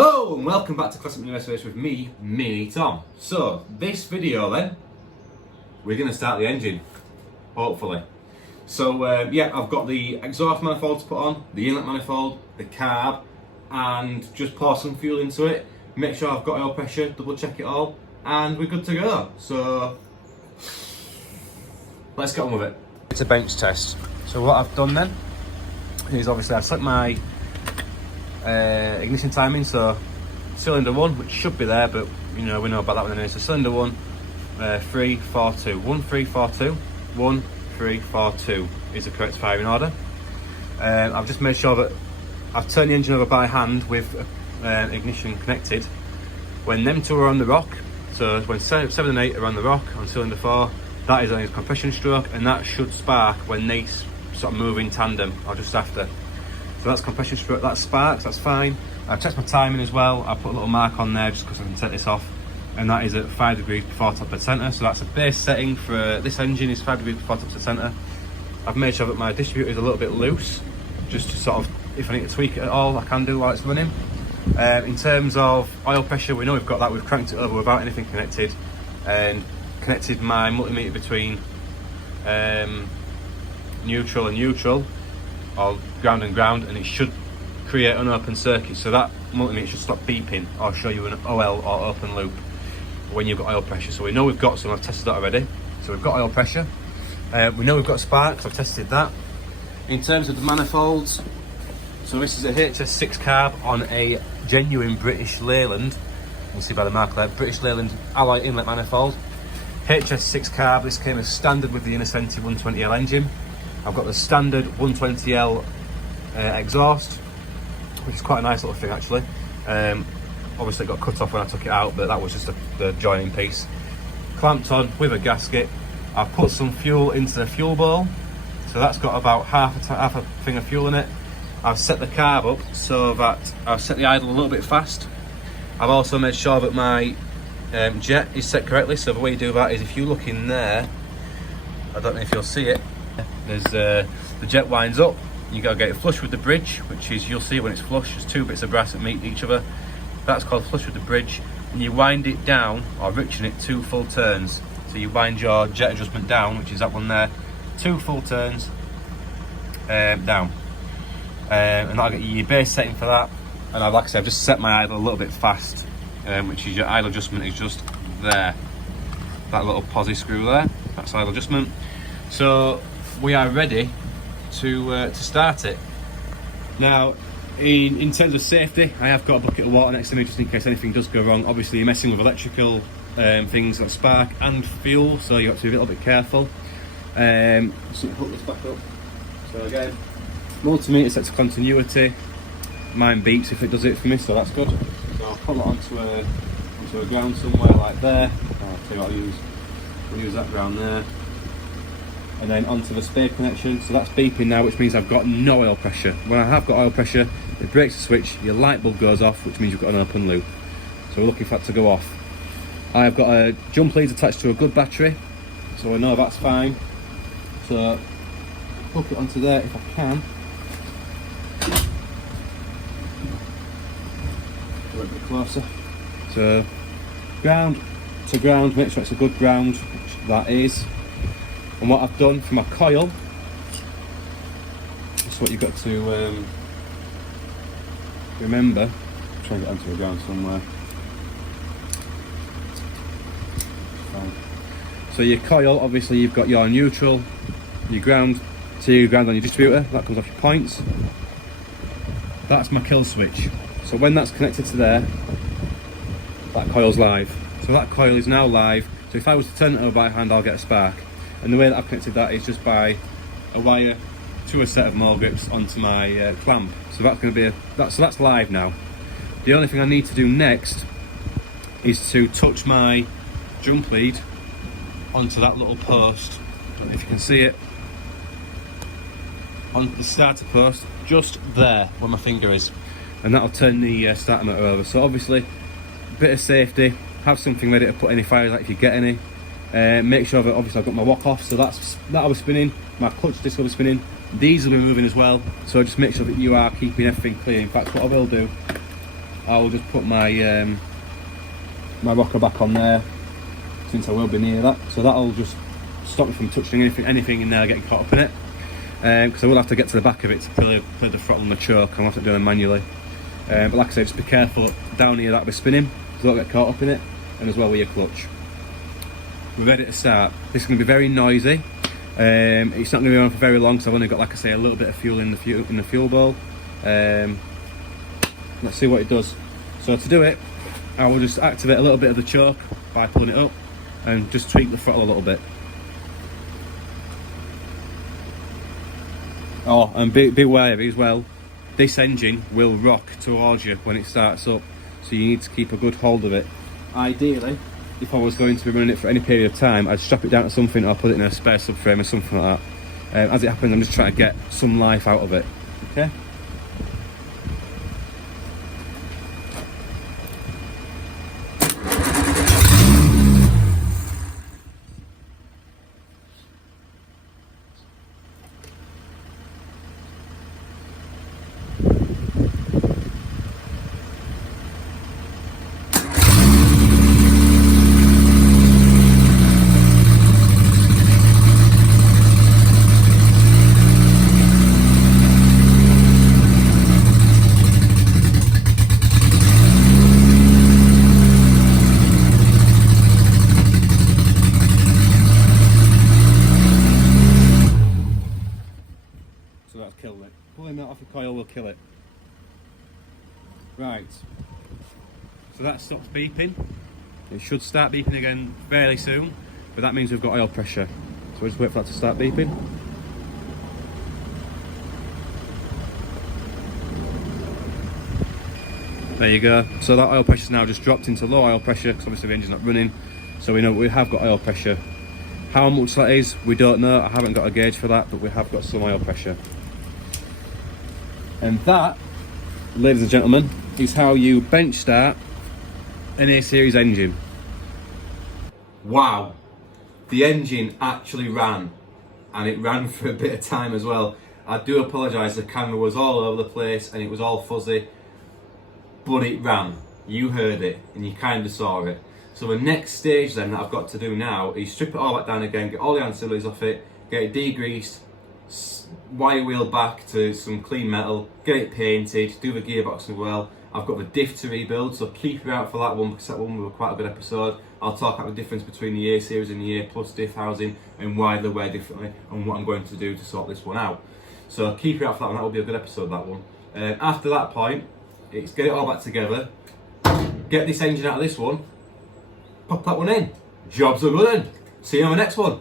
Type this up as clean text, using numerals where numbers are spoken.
Hello and welcome back to Classic Universe with me, Mini Tom. So, this video then, we're going to start the engine, hopefully. So yeah, I've got the exhaust manifold to put on, the inlet manifold, the carb, and just pour some fuel into it. Make sure I've got oil pressure, double check it all, and we're good to go. So, let's get on with it. It's a bench test. So what I've done then, is obviously I've set my ignition timing, so cylinder 1, which should be there, but you know, we know about that one anyway. So cylinder 1, 3, 4, 2, 1, 3, 4, 2, 1, 3, 4, 2 is the correct firing order. I've just made sure that I've turned the engine over by hand with ignition connected. When them two are on the rock, so when 7 and 8 are on the rock on cylinder 4, that is on his compression stroke, and that should spark when they sort of move in tandem or just after. So that's compression stroke, that sparks, that's fine. I've checked my timing as well. I put a little mark on there just because I can take this off, and that is at 5 degrees before top dead centre. So that's a base setting for this engine, is 5 degrees before top dead centre. I've made sure that my distributor is a little bit loose, just to sort of, if I need to tweak it at all, I can do while it's running. In terms of oil pressure, we know we've got that. We've cranked it over without anything connected, and connected my multimeter between neutral and neutral, or ground and ground, and it should create an open circuit, so that multimeter should stop beeping or show you an OL or open loop when you've got oil pressure. So we know we've got some, I've tested that already. So we've got oil pressure, we know we've got sparks, I've tested that. In terms of the manifolds, so this is a HS6 carb on a genuine British Leyland, you can see by the mark there, British Leyland alloy inlet manifold. HS6 carb, this came as standard with the Innocenti 120L engine. I've got the standard 120L exhaust, which is quite a nice little thing actually. Obviously it got cut off when I took it out, but that was just the joining piece. Clamped on with a gasket. I've put some fuel into the fuel bowl, so that's got about half a thing of fuel in it. I've set the carb up so that I've set the idle a little bit fast. I've also made sure that my jet is set correctly, so the way you do that is if you look in there, I don't know if you'll see it, there's the jet winds up, you got to get it flush with the bridge, which is, you'll see when it's flush, there's two bits of brass that meet each other. That's called flush with the bridge, and you wind it down, or richen it 2 full turns. So you wind your jet adjustment down, which is that one there, 2 full turns down. And that'll get you your base setting for that. And like I said, I've just set my idle a little bit fast, which is your idle adjustment is just there. That little posi screw there, that's idle adjustment. So we are ready to start it. Now, in terms of safety, I have got a bucket of water next to me just in case anything does go wrong. Obviously, you're messing with electrical things like spark and fuel, so you have to be a little bit careful. So hook this back up. So again, multimeter set to continuity. Mine beeps if it does it for me, so that's good. So I'll pull it onto a ground somewhere like there. I'll tell you what we'll use that ground there. And then onto the spade connection, so that's beeping now, which means I've got no oil pressure. When I have got oil pressure, it breaks the switch, your light bulb goes off, which means you've got an open loop. So we're looking for that to go off. I've got a jump lead attached to a good battery, so I know that's fine. So hook it onto there if I can. Go a bit closer. So ground to ground, make sure it's a good ground, which that is. And what I've done for my coil, this is what you've got to remember. Try and get onto the ground somewhere. Fine. So your coil, obviously you've got your neutral, your ground, to your ground on your distributor, that comes off your points. That's my kill switch. So when that's connected to there, that coil's live. So that coil is now live. So if I was to turn it over by hand, I'll get a spark. And the way that I've connected that is just by a wire to a set of mall grips onto my clamp. So that's going to be that's live now. The only thing I need to do next is to touch my jump lead onto that little post. If you can see it, on the starter post, just there where my finger is, and that'll turn the starter motor over. So obviously, a bit of safety. Have something ready to put any fires out if you get any. Make sure that obviously I've got my walk off, so that'll be spinning, my clutch disc will be spinning, these will be moving as well, so just make sure that you are keeping everything clear. In fact, what I will do, I'll just put my my rocker back on there, since I will be near that. So that'll just stop me from touching anything in there getting caught up in it. Because I will have to get to the back of it to play the throttle and the choke. I'll have to do it manually. But like I say, just be careful down here that we're spinning, so don't get caught up in it, and as well with your clutch. We're ready to start. This is going to be very noisy. It's not going to be on for very long, because I've only got, like I say, a little bit of fuel in the fuel bowl. Let's see what it does. So to do it, I will just activate a little bit of the choke by pulling it up, and just tweak the throttle a little bit. Oh, and be wary as well, this engine will rock towards you when it starts up, so you need to keep a good hold of it. Ideally, if I was going to be running it for any period of time, I'd strap it down to something or put it in a spare subframe or something like that. As it happens, I'm just trying to get some life out of it. Okay. So that's killed it. Pulling that off the coil will kill it. Right. So that stops beeping. It should start beeping again fairly soon, but that means we've got oil pressure. So we'll just wait for that to start beeping. There you go. So that oil pressure's now just dropped into low oil pressure, because obviously the engine's not running. So we know we have got oil pressure. How much that is, we don't know. I haven't got a gauge for that, but we have got some oil pressure. And that, ladies and gentlemen, is how you bench start an A-series engine. Wow, the engine actually ran, and it ran for a bit of time as well. I do apologise, the camera was all over the place and it was all fuzzy, but it ran. You heard it and you kind of saw it. So the next stage then that I've got to do now is strip it all back down again, get all the ancillaries off it, get it degreased, wire wheel back to some clean metal, get it painted, do the gearbox as well. I've got the diff to rebuild, so keep your eye out for that one, because that one was quite a good episode. I'll talk about the difference between the A series and the A plus diff housing, and why they wear differently, and what I'm going to do to sort this one out. So keep your eye out for that one. That will be a good episode, that one. After that point, it's get it all back together, get this engine out of this one, pop that one in. Jobs are good then. See you on the next one.